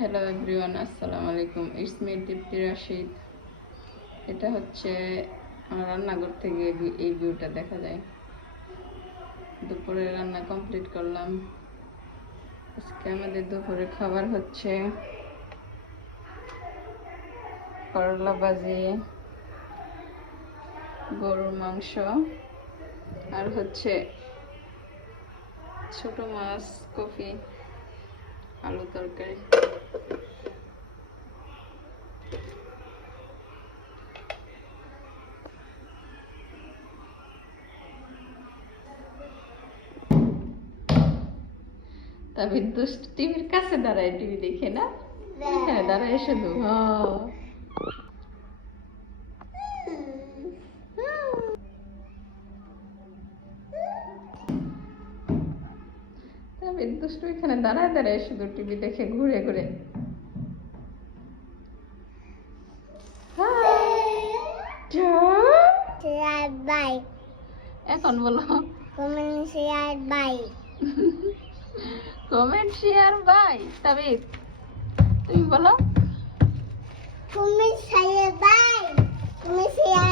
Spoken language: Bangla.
হ্যালো এভরিওয়ান, আসসালামু আলাইকুম। ইটস মি দীপ্তি রাশিদ। এটা হচ্ছে আমার রান্নাঘর থেকে এই ভিউটা দেখা যায়। দুপুরে রান্না কমপ্লিট করলাম। আজকে আমাদের দুপুরে খাবার হচ্ছে করলা ভাজি, গরুর মাংস, আর হচ্ছে ছোট মাছ, কফি, আলু তরকারি। তবে দুষ্ট টিভির কাছে দাঁড়ায়, টিভি দেখে না, এখানে দাঁড়ায় শুধু। তবে দুষ্ট এখানে দাঁড়ায় দাঁড়ায় শুধু টিভি দেখে ঘুরে ঘুরে। বাই এখন বলো comment share bye comment share bye. তবে তুমি বলো comment share bye comment share